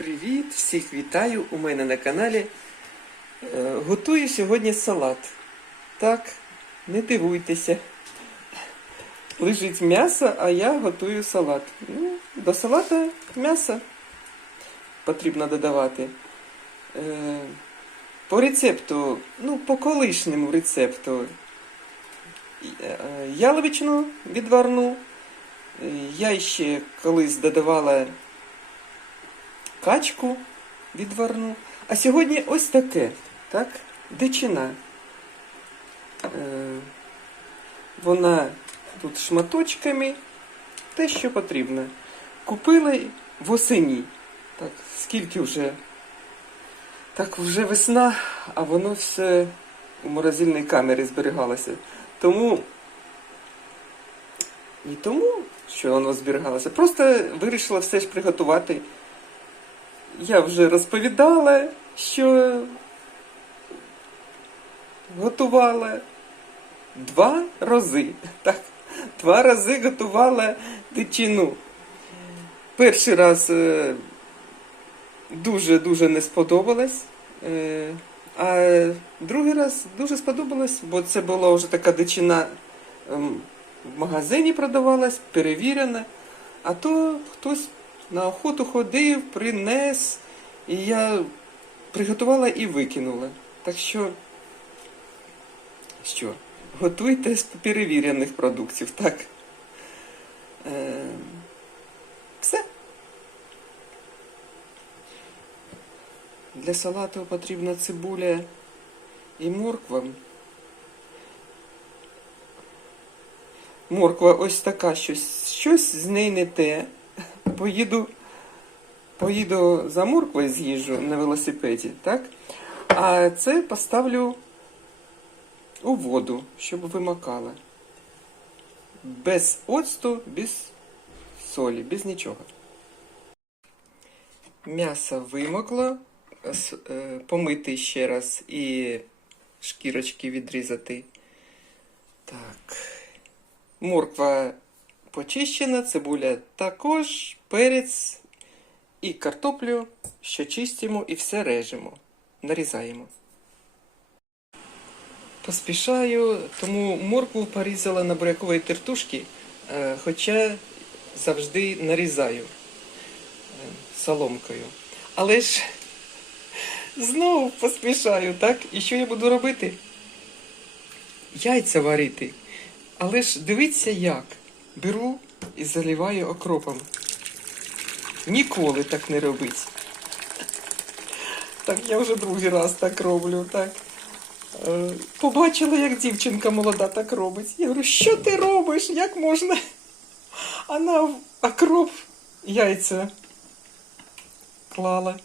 Привіт! Всіх вітаю у мене на каналі. Е, Готую сьогодні салат. Так, не дивуйтеся. Лежить м'ясо, а я готую салат. Ну, до салата м'ясо потрібно додавати. Е, По рецепту, ну, по колишньому рецепту, е, яловичину відварну. Я ще колись додавала качку відварну. А сьогодні ось таке, так? Дичина. Е, вона тут шматочками, те, що потрібно. Купили восені. Так, скільки вже? Так, вже весна, а воно все у морозильній камері зберігалося. Тому. Не тому, що воно зберігалося, просто вирішила все ж приготувати. Я вже розповідала, що готувала два рази. Так, два рази готувала дичину. Перший раз дуже-дуже не сподобалось. е, А другий раз дуже сподобалось, бо це була вже така дичина ем, в магазині продавалась, перевірена. А то хтось на охоту ходив, принес, і я приготувала і викинула. Так що, що, готуйте з перевірених продуктів, так? Е, все. Для салату потрібна цибуля і морква. Морква ось така щось, щось з неї не те. Поїду, поїду за морквою з'їжджу на велосипеді, так? А це поставлю у воду, щоб вимакала. Без оцту, без солі, без нічого. М'ясо вимокло, е, помити ще раз і шкірочки відрізати. Так. Морква почищена, цибуля також, перець і картоплю, що чистимо і все режемо, нарізаємо. Поспішаю, тому моркву порізала на буряковій тертушки, е, хоча завжди нарізаю е, соломкою. Але ж знову поспішаю, так? І що я буду робити? Яйця варити. Але ж дивіться як. Беру і заливаю окропом. Ніколи так не робить. Так, я вже другий раз так роблю, так. Е, побачила, як дівчинка молода так робить. Я говорю, що ти робиш? Як можна? Вона в окроп яйця клала.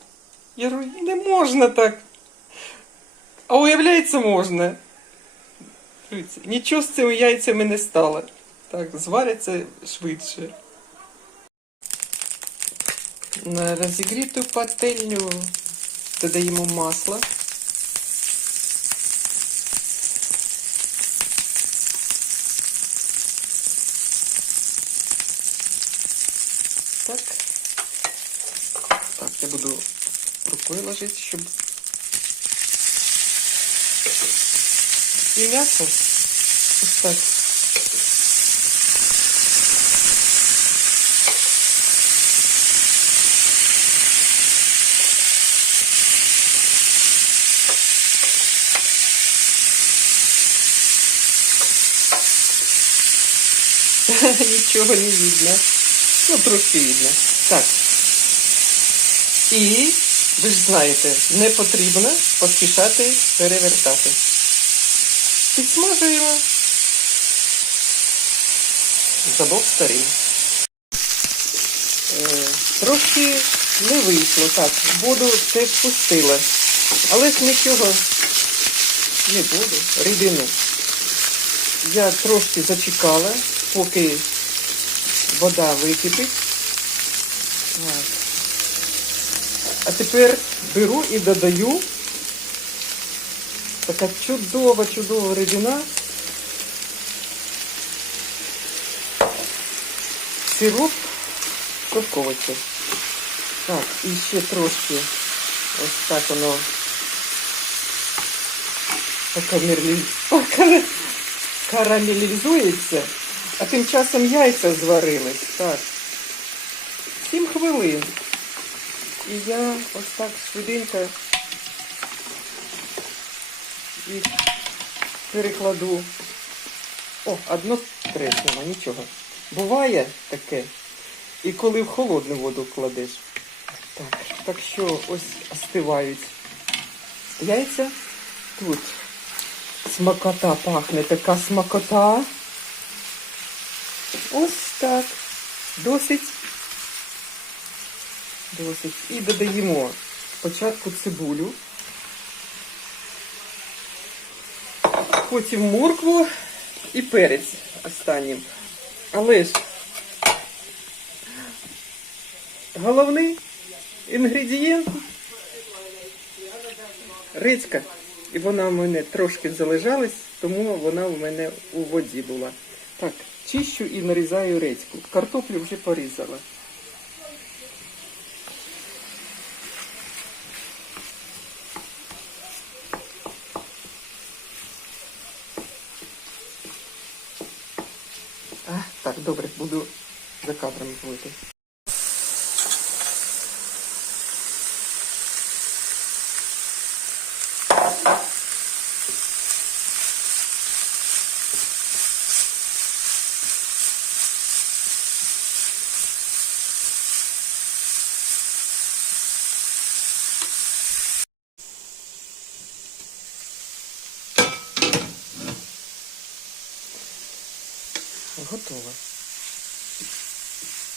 Я говорю, не можна так. А уявляється, можна. Нічого з цими яйцями не стало. Так, зваряться швидше. На розігріту пательню додаємо масло. Так. Так, я буду рукою ложити, щоб. І м'ясо. Ось так. Нічого не видно. Ну, трошки видно. Так. І ви ж знаєте, не потрібно поспішати перевертати. Підсмажуємо з обох сторін. Е, Трошки не вийшло. Так, воду теж пустила. Але ж нічого не буду. Рідину. Я трошки зачекала, поки вода википить. Так. А тепер беру і додаю така чудова, чудова рідина. Сироп шовковицю. Так, і ще трошки ось так воно покамерлі... покара- карамелізується, А тим часом яйця зварились. Так. 7 хвилин. І я ось так швиденько їх перекладу. О, одно треснуло, нічого. Буває таке. І коли в холодну воду кладеш. Так, так що ось остивають яйця. Тут смакота пахне, така смакота. Ось так. Досить. Досить. І додаємо спочатку цибулю. Потім моркву і перець останнім. Але ж головний інгредієнт редька. І вона в мене трошки залежалась, тому вона у мене у воді була. Так, чищу і нарізаю редьку. Картоплю вже порізала. А, так, добре, буду за кадром говорити. Готово.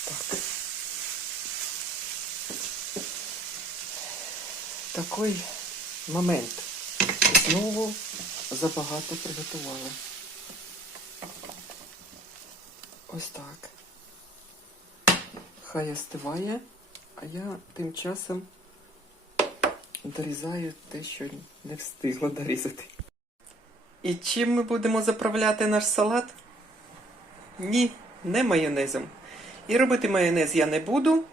Так. Такий момент. Знову забагато приготували. Ось так. Хай остиває, а я тим часом дорізаю те, що не встигла дорізати. І чим ми будемо заправляти наш салат? Ні, не майонезом. І робити майонез я не буду.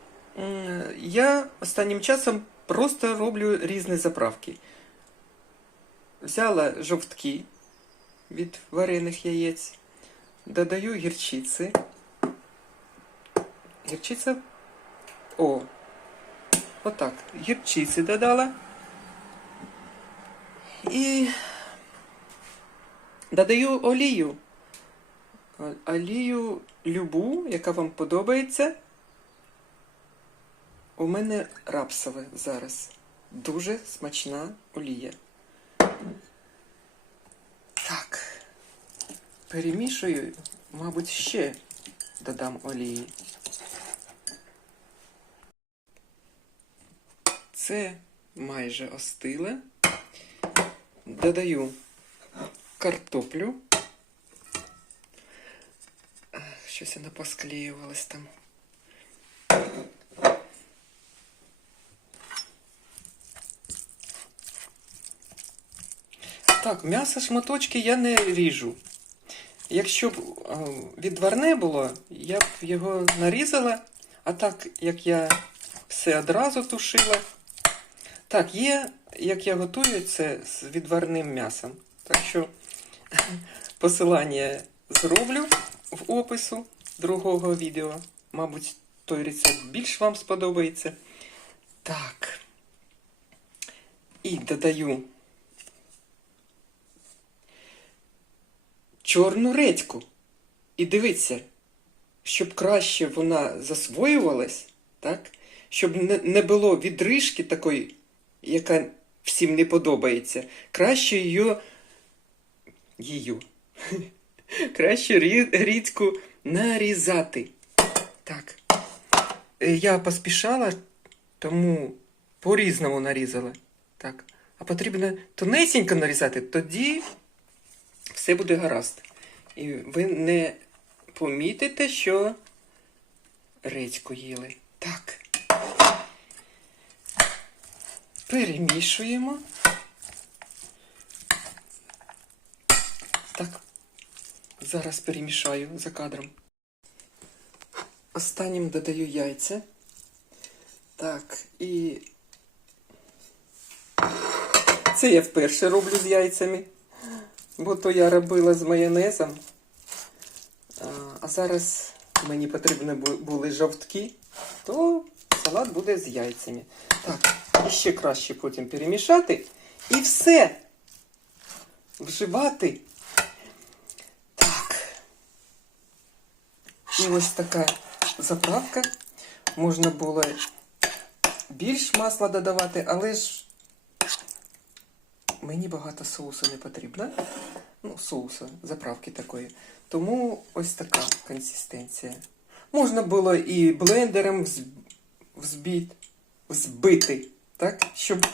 Я останнім часом просто роблю різні заправки. Взяла жовтки від варених яєць, додаю гірчиці. Гірчиця. О, отак. Гірчиці додала. І додаю олію. Олію любу, яка вам подобається. У мене рапсове зараз. Дуже смачна олія. Так. Перемішую, мабуть, ще додам олії. Це майже остиле. Додаю картоплю. Щось вона посклеювалась там. Так, м'ясо шматочки я не ріжу. Якщо б е, відварне було, я б його нарізала, а так як я все одразу тушила. Так, є, як я готую це з відварним м'ясом. Так що посилання зроблю в опису другого відео. Мабуть, той рецепт більш вам сподобається. Так. І додаю чорну редьку. І дивіться, щоб краще вона засвоювалась, так? щоб не, було відрижки такої, яка всім не подобається. Краще її. її. Краще рі- рідку нарізати. Так. Е, Я поспішала, тому по-різному нарізала. Так. А потрібно тонесенько нарізати, тоді все буде гаразд. І ви не помітите, що редьку їли. Так. Перемішуємо. Так, зараз перемішаю за кадром. Останнім додаю яйця. Так. І це я вперше роблю з яйцями, бо то я робила з майонезом. А зараз мені потрібні були жовтки, то салат буде з яйцями. Так, і ще краще потім перемішати. І все. Вживати. Так. І ось така заправка. Можна було більш масла додавати, але ж мені багато соусу не потрібно. Ну, соусу, заправки такої. Тому ось така консистенція. Можна було і блендером взб- взбіт, взбити, так? Щоб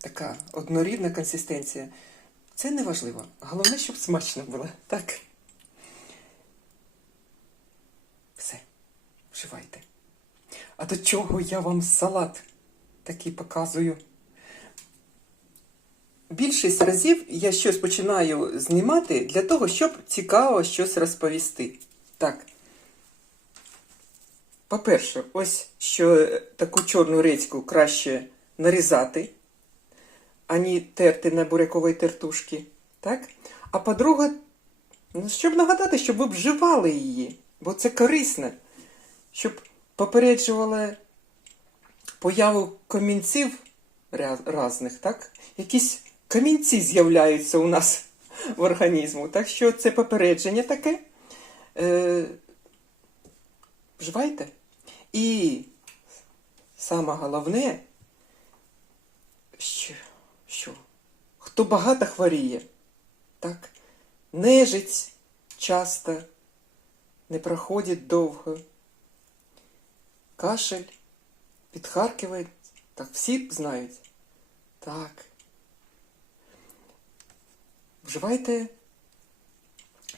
така однорідна консистенція. Це не важливо. Головне, щоб смачно було. Так. Все. Вживайте. А до чого я вам салат такий показую? Більшість разів я щось починаю знімати для того, щоб цікаво щось розповісти. Так. По-перше, ось що е, таку чорну редьку краще нарізати, ані терти на буряковій тертушці. Так? А по-друге, ну, щоб нагадати, щоб ви вживали її, бо це корисно, щоб попереджували появу камінців різних, так? Якісь камінці з'являються у нас в організму. Так що це попередження таке. Е, вживайте. І саме головне, що, що хто багато хворіє, так, нежить часто, не проходить довго. Кашель, підхаркиває, так всі знають. Так. Вживайте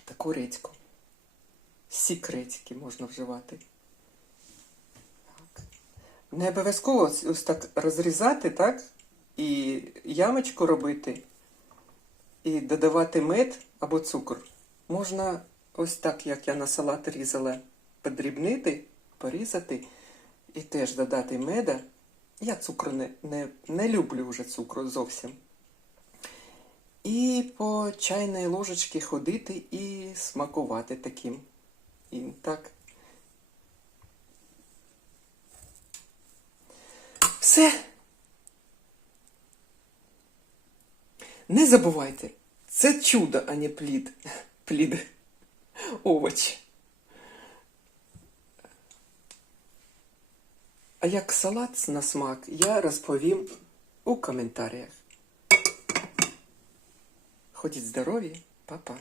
таку редьку. Сік редьки можна вживати. Так. Не обов'язково ось, ось так розрізати, так? І ямочку робити, і додавати мед або цукор. Можна ось так, як я на салат різала, подрібнити, порізати і теж додати меда. Я цукру не, не, не люблю вже цукру зовсім. І по чайній ложечці ходити і смакувати таким. І так. Все. Не забувайте, це чудо, а не плід. Плід. Овоч. А як салат на смак, я розповім у коментарях. Ходіть здорові, па-па.